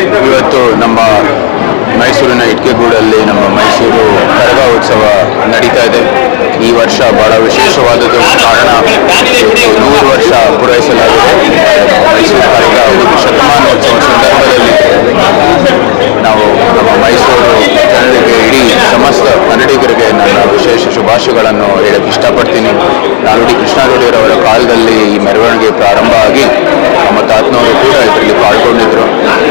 ಇವತ್ತು ನಮ್ಮ ಮೈಸೂರಿನ ಇಟ್ಕೆಗೂಡಲ್ಲಿ ನಮ್ಮ ಮೈಸೂರು ಕರಗ ಉತ್ಸವ ನಡೀತಾ ಇದೆ. ಈ ವರ್ಷ ಬಹಳ ವಿಶೇಷವಾದದ್ದು. ಕಾರಣ 100 ವರ್ಷ ಪೂರೈಸಲಾಗಿದೆ. ಮೈಸೂರು ಕರಗ ಒಂದು ಶತಮಾನೋತ್ಸವ ಸಂದರ್ಭದಲ್ಲಿ ನಾವು ನಮ್ಮ ಮೈಸೂರು ಜನರಿಗೆ, ಇಡೀ ಸಮಸ್ತ ಕನ್ನಡಿಗರಿಗೆ ನನ್ನ ವಿಶೇಷ ಶುಭಾಶಯಗಳನ್ನು ಹೇಳಕ್ಕೆ ಇಷ್ಟಪಡ್ತೀನಿ. ನಾಲ್ವಡಿ ಕೃಷ್ಣಾರವರ ಕಾಲದಲ್ಲಿ ಈ ಮೆರವಣಿಗೆ ಪ್ರಾರಂಭ ಆಗಿ ನಮ್ಮ ತಾತನವರು ಕೂಡ ಇದರಲ್ಲಿ ಪಾಲ್ಗೊಂಡಿದ್ದರು.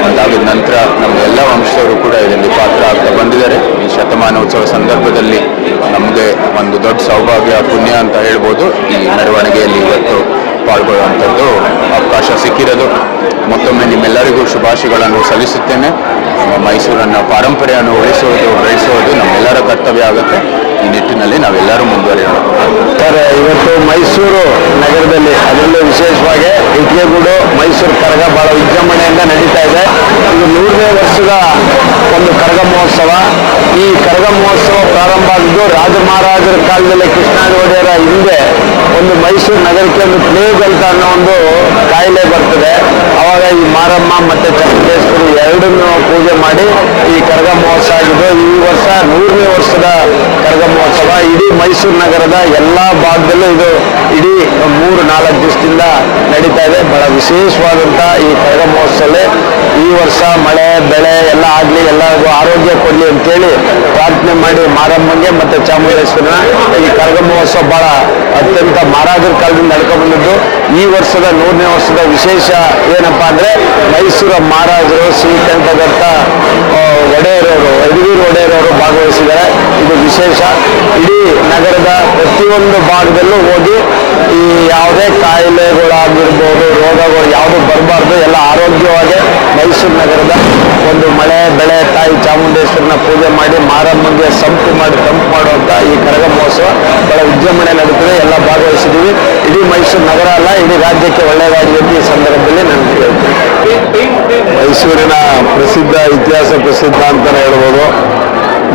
ಅದಾಗಿದ ನಂತರ ನಮ್ಮ ಎಲ್ಲ ವಂಶದವರು ಕೂಡ ಇದರಲ್ಲಿ ಪಾತ್ರ ಆಗ್ತಾ ಬಂದಿದ್ದಾರೆ. ಈ ಶತಮಾನೋತ್ಸವ ಸಂದರ್ಭದಲ್ಲಿ ನಮಗೆ ಒಂದು ದೊಡ್ಡ ಸೌಭಾಗ್ಯ, ಪುಣ್ಯ ಅಂತ ಹೇಳ್ಬೋದು. ಈ ಮೆರವಣಿಗೆಯಲ್ಲಿ ಇವತ್ತು ಪಾಲ್ಗೊಳ್ಳುವಂಥದ್ದು ಅವಕಾಶ ಸಿಕ್ಕಿರೋದು. ಮತ್ತೊಮ್ಮೆ ನಿಮ್ಮೆಲ್ಲರಿಗೂ ಶುಭಾಶಯಗಳನ್ನು ಸಲ್ಲಿಸುತ್ತೇನೆ. ನಮ್ಮ ಮೈಸೂರನ್ನು ಪಾರಂಪರೆಯನ್ನು ಉಳಿಸುವುದು, ಬೆಳೆಸುವುದು ನಮ್ಮೆಲ್ಲರ ಕರ್ತವ್ಯ ಆಗುತ್ತೆ. ಈ ನಿಟ್ಟಿನಲ್ಲಿ ನಾವೆಲ್ಲರೂ ಮುಂದುವರಿಯೋಣ. ಸರ್, ಇವತ್ತು ಮೈಸೂರು ನಗರದಲ್ಲಿ, ಅದರಲ್ಲೂ ವಿಶೇಷವಾಗಿ ಇಟ್ಕೆಗೂಡು ಮೈಸೂರು ಕರಗ ಬಹಳ ವಿಜೃಂಭಣೆಯಿಂದ ನಡೀತಾ ಇದೆ. ಇದು 100ನೇ ವರ್ಷದ ಒಂದು ಕರಗ ಮಹೋತ್ಸವ. ಈ ಕರಗ ಮಹೋತ್ಸವ ಪ್ರಾರಂಭ ಆಗಿದ್ದು ರಾಜ ಮಹಾರಾಜರ ಕಾಲದಲ್ಲಿ ಕೃಷ್ಣರಾಜ ಒಡೆಯರ ಹಿಂದೆ ಒಂದು ಮೈಸೂರು ನಗರಕ್ಕೆ ಒಂದು ಪ್ಲೇಗ್ ಅಂತ ಅನ್ನೋ ಒಂದು ಕಾಯಿಲೆ ಬರ್ತದೆ. ಅವಾಗ ಈ ಮಾರಮ್ಮ ಮತ್ತು ಚಾಮುಂಡೇಶ್ವರಿ ಎರಡನ್ನೂ ಪೂಜೆ ಮಾಡಿ ಈ ಕರಗ ಮಹೋತ್ಸವ ಆಗಿದ್ದು. ಈ ವರ್ಷ 100ನೇ ವರ್ಷದ ಕರಗ ಮಹೋತ್ಸವ ಇಡೀ ಮೈಸೂರು ನಗರದ ಎಲ್ಲ ಭಾಗದಲ್ಲೂ ಇದು ಇಡೀ 3-4 ದಿವಸದಿಂದ ನಡೀತಾ ಇದೆ. ಬಹಳ ವಿಶೇಷವಾದಂಥ ಈ ಕರಗ ಮಹೋತ್ಸವದಲ್ಲಿ ಈ ವರ್ಷ ಮಳೆ ಬೆಳೆ ಎಲ್ಲ ಆಗಲಿ, ಎಲ್ಲರಿಗೂ ಆರೋಗ್ಯ ಕೊಡಲಿ ಅಂತೇಳಿ ಪ್ರಾರ್ಥನೆ ಮಾಡಿ ಮಾರಮ್ಮಂಗೆ ಮತ್ತು ಚಾಮುಂಡೇಶ್ವರನ ಈ ಕರಗ ಮಹೋತ್ಸವ ಬಹಳ ಅತ್ಯಂತ ಮಹಾರಾಜರ ಕಾಲದಿಂದ ನಡ್ಕೊಂಡು ಬಂದಿದ್ದು. ಈ ವರ್ಷದ 100ನೇ ವರ್ಷದ ವಿಶೇಷ ಏನಪ್ಪಾ ಅಂದರೆ ಮೈಸೂರ ಮಹಾರಾಜರು ಶ್ರೀಕಂಠದತ್ತ ಒಡೆಯರವರು, ಯದುವೀರ್ ಒಡೆಯರವರು ಭಾಗವಹಿಸಿದ್ದಾರೆ. ಇದು ವಿಶೇಷ. ಇಡೀ ನಗರದ ಪ್ರತಿಯೊಂದು ಭಾಗದಲ್ಲೂ ಹೋಗಿ ಈ ಯಾವುದೇ ಕಾಯಿಲೆಗಳಾಗಿರ್ಬೋದು, ರೋಗಗಳು ಯಾವುದು ಬರಬಾರ್ದು, ಎಲ್ಲ ಆರೋಗ್ಯವಾಗಿ ಮೈಸೂರು ನಗರದ ಒಂದು ಮಳೆ ಬೆಳೆ ತಾಯಿ ಚಾಮುಂಡೇಶ್ವರನ ಪೂಜೆ ಮಾಡಿ ಮಾರಮ್ಮಂಗೆ ತಂಪು ಮಾಡುವಂಥ ಈ ಕರಗ ಮಹೋತ್ಸವ ಬಹಳ ವಿಜೃಂಭಣೆ ನಡೀತದೆ. ಎಲ್ಲ ಭಾಗವಹಿಸಿದ್ದೀವಿ. ಇಡೀ ಮೈಸೂರು ನಗರ ಅಲ್ಲ, ಇಡೀ ರಾಜ್ಯಕ್ಕೆ ಒಳ್ಳೆಯದಾಗಿದೆ ಅಂತ ಈ ಸಂದರ್ಭದಲ್ಲಿ ನಾನು ಹೇಳ್ತೀನಿ. ಮೈಸೂರಿನ ಪ್ರಸಿದ್ಧ, ಇತಿಹಾಸ ಪ್ರಸಿದ್ಧ ಅಂತಲೇ ಹೇಳ್ಬೋದು.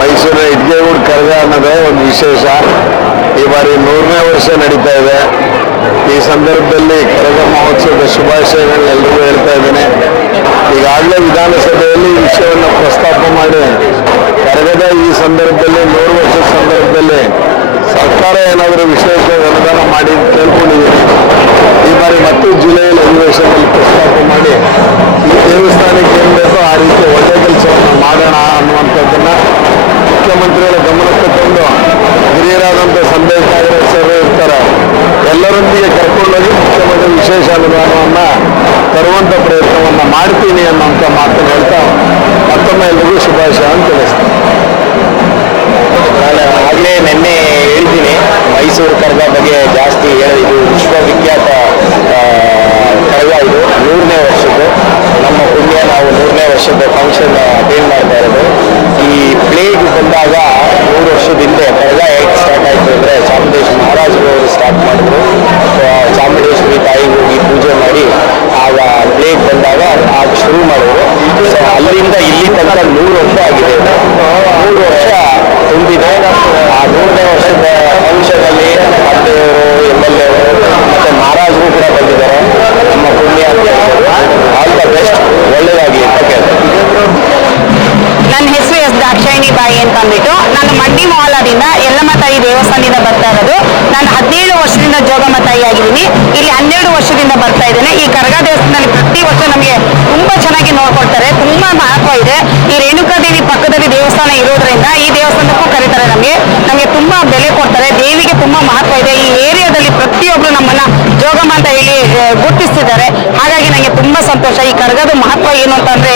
ಮೈಸೂರಿನ ಇಟ್ಕೆಗೂಡು ಕರಗ ಅನ್ನೋದೇ ಒಂದು ವಿಶೇಷ. ಈ ಬಾರಿ 100ನೇ ವರ್ಷ ನಡೀತಾ ಇದೆ. ಈ ಸಂದರ್ಭದಲ್ಲಿ ಕರಗ ಮಹೋತ್ಸವದ ಶುಭಾಶಯಗಳನ್ನ ಎಲ್ರಿಗೂ ಹೇಳ್ತಾ ಇದ್ದೇನೆ. ಈಗಾಗಲೇ ವಿಧಾನಸಭೆಯಲ್ಲಿ ಈ ವಿಷಯವನ್ನು ಪ್ರಸ್ತಾಪ ಮಾಡಿ ಕರಗದ ಈ ಸಂದರ್ಭದಲ್ಲಿ 100 ವರ್ಷದ ಸಂದರ್ಭದಲ್ಲಿ ಸರ್ಕಾರ ಏನಾದರೂ ವಿಶೇಷ ಅನುದಾನ ಮಾಡಿ ಕೇಳ್ಕೊಂಡಿದ್ದೀನಿ. ಈ ಬಾರಿ ಮತ್ತು ಜುಲೈಯಲ್ಲಿ ಅಧಿವೇಶನದಲ್ಲಿ ಪ್ರಸ್ತಾಪ ಮಾಡಿ ಈ ದೇವಸ್ಥಾನಕ್ಕೆ ಏನು ಬೇಕೋ ಆ ರೀತಿ ಒಳ್ಳೆಯ ಕೆಲಸವನ್ನು ಮಾಡೋಣ ಅನ್ನುವಂಥದ್ದನ್ನು ಮುಖ್ಯಮಂತ್ರಿಗಳ ಗಮನಕ್ಕೆ ತಂದು ಹಿರಿಯರಾದಂಥ ಸಂದೇಶ ಸರ್ ಇರ್ತಾರೆ, ಎಲ್ಲರೊಂದಿಗೆ ಕರ್ಕೊಂಡೋಗಿ ಮುಖ್ಯಮಂತ್ರಿ ವಿಶೇಷ ಅನುದಾನವನ್ನು ತರುವಂಥ ಪ್ರಯತ್ನವನ್ನು ಮಾಡ್ತೀನಿ ಅನ್ನೋಂಥ ಮಾತನ್ನು ಹೇಳ್ತಾ ಮತ್ತೊಮ್ಮೆ ಎಲ್ರಿಗೂ ಶುಭಾಶಯ ಅಂತ ತಿಳಿಸ್ತೀನಿ. ನಾನು ಆಗಲೇ ನಿನ್ನೆ ಹೇಳಿದ್ದೀನಿ, ಮೈಸೂರು ಕರಗ ಬಗ್ಗೆ ಜಾಸ್ತಿ ಇದು ವಿಶ್ವವಿಖ್ಯಾತ ಕರಗ. ಇದು 100ನೇ ವರ್ಷದ್ದು. ನಮ್ಮ ಪುಣ್ಯ ನಾವು 100ನೇ ವರ್ಷದ ಫಂಕ್ಷನ್ ಅಟೆಂಡ್ ಮಾಡ್ತಾ ಇರೋದು. ಈ ಪ್ಲೇಗ್ ಬಂದಾಗ 100 ವರ್ಷದ ಹಿಂದೆ ಕರಗ ಹೇಗೆ ಸ್ಟಾರ್ಟ್ ಆಯಿತು ಅಂದರೆ ಚಾಮುಂಡೇಶ್ವರಿ ಮಹಾರಾಜರು ಅವರು ಸ್ಟಾರ್ಟ್ ಮಾಡಿದ್ರು. ಚಾಮುಂಡೇಶ್ವರಿ ತಾಯಿಗೆ ಹೋಗಿ ಪೂಜೆ ಮಾಡಿ ಆಗ ಪ್ಲೇಗ್ ಬಂದಾಗ ಆಗ ಶುರು ಮಾಡಿದ್ರು. ಸೊ ಅಲ್ಲಿಂದ ಇಲ್ಲಿ ತನಕ 100 ವರ್ಷ ಆಗಿದೆ. 100 ವರ್ಷ ತುಂಬಿದೆ. ಆ 100ನೇ ವರ್ಷದ ಅಂಶದಲ್ಲಿ ಮಂತ್ರಿಯವರು, MLA ಮತ್ತು ಮಹಾರಾಜರು ಕೂಡ ಬಂದಿದ್ದಾರೆ. ನಮ್ಮ ಪುಣ್ಯ ಅಂತ ಆಲ್ ದ ಬೆಸ್ಟ್, ಒಳ್ಳೆಯದಾಗಿ ಅಂತ ನನ್ನ ಹೆಸರು ದಾಕ್ಷಾಯಿಣಿ ಬಾಯಿ ಅಂತ ಅಂದ್ಬಿಟ್ಟು ನಾನು ಮಂಡಿ ಮೊಹಲಾದಿಂದ ಯಲ್ಲಮ್ಮ ತಾಯಿ ದೇವಸ್ಥಾನದಿಂದ ಬರ್ತಾ ಇರೋದು. ನಾನು 17 ವರ್ಷದಿಂದ ಜೋಗಮ್ಮ ತಾಯಿ ಆಗಿದ್ದೀನಿ. ಇಲ್ಲಿ 12 ವರ್ಷದಿಂದ ಬರ್ತಾ ಇದ್ದೇನೆ. ಈ ಕರಗ ದೇವಸ್ಥಾನದಲ್ಲಿ ಪ್ರತಿ ವರ್ಷ ನಮಗೆ ತುಂಬಾ ಚೆನ್ನಾಗಿ ನೋಡ್ಕೊಳ್ತಾರೆ. ತುಂಬಾ ಮಹತ್ವ ಇದೆ. ಈ ರೇಣುಕಾದೇವಿ ಪಕ್ಕದಲ್ಲಿ ದೇವಸ್ಥಾನ ಇರೋದ್ರಿಂದ ಈ ದೇವಸ್ಥಾನಕ್ಕೂ ಕರೀತಾರೆ. ನಮಗೆ ತುಂಬಾ ಬೆಲೆ ಕೊಡ್ತಾರೆ. ದೇವಿಗೆ ತುಂಬಾ ಮಹತ್ವ ಇದೆ. ಈ ಏರಿಯಾದಲ್ಲಿ ಪ್ರತಿಯೊಬ್ರು ನಮ್ಮನ್ನ ಜೋಗಮ್ಮ ಅಂತ ಹೇಳಿ ಗುರುತಿಸ್ತಿದ್ದಾರೆ. ಹಾಗಾಗಿ ನನಗೆ ತುಂಬಾ ಸಂತೋಷ. ಈ ಕರಗದ ಮಹತ್ವ ಏನು ಅಂತಂದ್ರೆ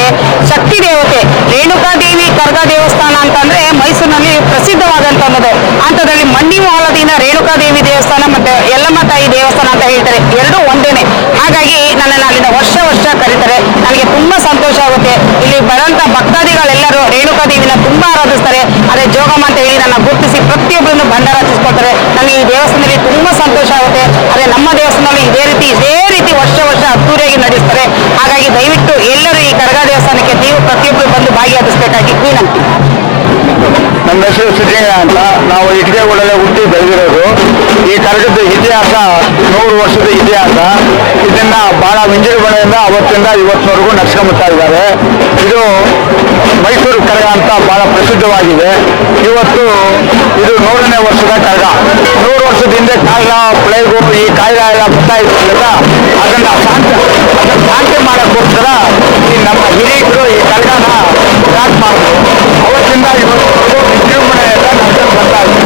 ಶಕ್ತಿ ದೇವತೆ ರೇಣುಕಾದೇವಿ ಕರಗ ದೇವಸ್ಥಾನ ಅಂತಂದ್ರೆ ಮೈಸೂರಿನಲ್ಲಿ ಪ್ರಸಿದ್ಧವಾದಂತ ಅನ್ನೋದು. ಅಂಥದ್ರಲ್ಲಿ ಮಂಡಿ ಮೊಹಲದಿಂದ ರೇಣುಕಾದೇವಿ ದೇವಸ್ಥಾನ ಮತ್ತೆ ಯಲ್ಲಮ್ಮ ತಾಯಿ ದೇವಸ್ಥಾನ ಅಂತ ಹೇಳ್ತಾರೆ, ಎರಡೂ ಒಂದೇನೆ. ಹಾಗಾಗಿ ನನ್ನನ್ನು ಅಲ್ಲಿಂದ ವರ್ಷ ಕರೀತಾರೆ. ನನಗೆ ತುಂಬಾ ಸಂತೋಷ ಆಗುತ್ತೆ. ಇಲ್ಲಿ ಬರೋಂಥ ಭಕ್ತಾದಿಗಳೆಲ್ಲರೂ ರೇಣುಕಾದೇವಿನ ತುಂಬಾ ಆರಾಧಿಸ್ತಾರೆ. ಅದೇ ಜೋಗಮ್ಮ ಅಂತ ಹೇಳಿ ನನ್ನ ಗುರುತಿಸಿ ಪ್ರತಿಯೊಬ್ಬರನ್ನು ಭಂಡಾರ ಹಚ್ಚಿಸ್ಕೊಳ್ತಾರೆ. ನನಗೆ ಈ ದೇವಸ್ಥಾನದಲ್ಲಿ ತುಂಬಾ ಸಂತೋಷ ಆಗುತ್ತೆ. ಅದೇ ನಮ್ಮ ದೇವಸ್ಥಾನದಲ್ಲಿ ಇದೇ ರೀತಿ ವರ್ಷ ಅದ್ದೂರಿಯಾಗಿ ನಡೆಸ್ತಾರೆ. ಹಾಗಾಗಿ ದಯವಿಟ್ಟು ಎಲ್ಲರೂ ಈ ಕರಗ ದೇವಸ್ಥಾನಕ್ಕೆ ನೀವು ಪ್ರತಿಯೊಬ್ಬರು ಬಂದು ಭಾಗಿಯಾಗಿಸಬೇಕಾಗಿ ವಿನಂತಿ. ನಮ್ಮ ಹೆಸರು ಸಿದ್ದಯ್ಯ ಅಂತ. ನಾವು ಇಟ್ಕೆಗೂಡಲ್ಲೇ ಹುಟ್ಟಿ ಬೆಳೆದಿರೋದು. ಈ ಕರಗದ ಇತಿಹಾಸ 100 ವರ್ಷದ ಇತಿಹಾಸ. ಇದನ್ನ ಬಹಳ ವಿಜೃಂಭಣೆಯಿಂದ ಅವತ್ತಿಂದ ಇವತ್ತಿನವರೆಗೂ ನಡ್ಸ್ಕೊಂಡ್ಬರ್ತಾ ಇದ್ದಾರೆ. ಇದು ಮೈಸೂರು ಕರಗ ಅಂತ ಬಹಳ ಪ್ರಸಿದ್ಧವಾಗಿದೆ. ಇವತ್ತು ಇದು 100ನೇ ವರ್ಷದ ಕರಗ. 100 ವರ್ಷದ ಹಿಂದೆ ಕಾಯಿಲೆ ಪ್ಲೇಗು ಈ ಕಾಯಿಲೆ ಎಲ್ಲ ಬರ್ತಾ ಇರೋದ್ರಿಂದ ಅದನ್ನ ಶಾಂತಿ ಮಾಡೋಕ್ಕೋಸ್ಕರ ಈ ನಮ್ಮ ಹಿರಿಯರು ಈ ಕರಗನ ಸ್ಟಾರ್ಟ್ ಮಾಡಿದ್ರು. ಅವತ್ತಿಂದ ಇವತ್ತು ವಿಜೃಂಭಣೆಯಿಂದ ನಡ್ಕೊಂಡು ಬರ್ತಾ ಇದೆ.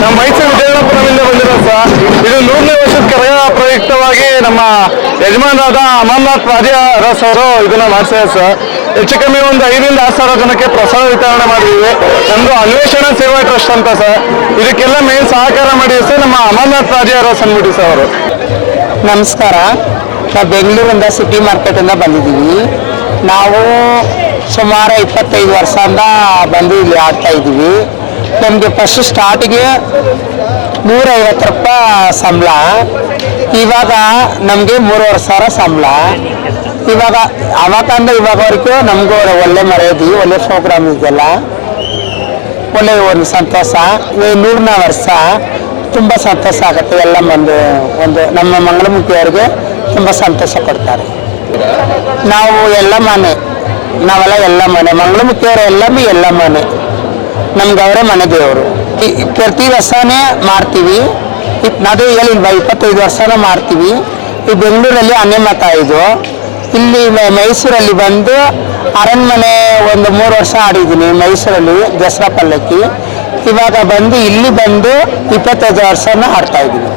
ನಮ್ಮ ಮೈಸೂರು ವಿಜಯಪುರದಿಂದ ಬಂದಿರೋ ಸರ್ ಇದು 100ನೇ ವರ್ಷದ ಕರಗ ಪ್ರಯುಕ್ತವಾಗಿ ನಮ್ಮ ಯಜಮಾನರಾದ ಅಮರನಾಥ್ ರಾಜರಸ್ ಅವರು ಇದನ್ನ ಮಾಡಿಸಿದ್ದಾರೆ ಸರ್. ಹೆಚ್ಚು ಕಮ್ಮಿ ಒಂದು 5ರಿಂದ 6,000 ಜನಕ್ಕೆ ಪ್ರಸಾದ ವಿತರಣೆ ಮಾಡಿದ್ದೀವಿ. ನಮ್ದು ಅನ್ವೇಷಣಾ ಸೇವಾ ಟ್ರಸ್ಟ್ ಅಂತ ಸರ್. ಇದಕ್ಕೆಲ್ಲ ಮೇನ್ ಸಹಕಾರ ಮಾಡಿದ್ದೀವಿ ಸರ್ ನಮ್ಮ ಅಮರನಾಥ್ ರಾಜರಸ್ ಅಂದ್ಬಿಟ್ಟು ಸರ್ ಅವರು. ನಮಸ್ಕಾರ, ನಾವು ಬೆಂಗಳೂರಿಂದ ಸಿಟಿ ಮಾರ್ಕೆಟಿಂದ ಬಂದಿದ್ದೀವಿ. ನಾವು ಸುಮಾರು 25 ವರ್ಷದಿಂದ ಬಂದು ಇಲ್ಲಿ ಆಡ್ತಾ ಇದ್ದೀವಿ. ನಮಗೆ ಫಸ್ಟ್ ಸ್ಟಾರ್ಟಿಗೆ 150 ರೂಪಾಯಿ ಸಂಬಳ, ಇವಾಗ ನಮಗೆ 3,500 ಸಂಬಳ. ಇವಾಗ ಅವಾಗಂದ ಇವಾಗವರೆಗೂ ನಮಗೂ ಒಳ್ಳೆ ಮರ್ಯಾದೆ, ಒಳ್ಳೆ ಪ್ರೋಗ್ರಾಮ್ ಇದೆಲ್ಲ, ಒಳ್ಳೆ ಒಂದು ಸಂತೋಷ. 100ನೇ ವರ್ಷ ತುಂಬ ಸಂತೋಷ ಆಗುತ್ತೆ. ಎಲ್ಲ ಒಂದು ನಮ್ಮ ಮಂಗಳಮುಖಿಯವರಿಗೆ ತುಂಬ ಸಂತೋಷ ಕೊಡ್ತಾರೆ. ನಾವು ಎಲ್ಲ ಮನೆ, ನಾವೆಲ್ಲ ಎಲ್ಲ ಮನೆ ಮಂಗಳಮುಖಿಯವರು ಎಲ್ಲ ಮನೆ, ನಮ್ಗೆ ಅವರೇ ಮನೆ ದೇವರು. ಪ್ರತಿ ವರ್ಷನೇ ಮಾಡ್ತೀವಿ. ಅದೇ ಹೇಳಿಲ್ವಾ 25 ವರ್ಷನೂ ಮಾಡ್ತೀವಿ. ಈ ಬೆಂಗಳೂರಲ್ಲಿ ಅನ್ಯಮತ ಇದು. ಇಲ್ಲಿ ಮೈಸೂರಲ್ಲಿ ಬಂದು ಅರಣ್ಮನೆ ಒಂದು 3 ವರ್ಷ ಆಡಿದ್ದೀನಿ ಮೈಸೂರಲ್ಲಿ ದಸರಾ ಪಲ್ಲಕ್ಕಿ. ಇವಾಗ ಬಂದು ಇಲ್ಲಿ ಬಂದು 25 ವರ್ಷನ ಆಡ್ತಾ ಇದ್ದೀವಿ.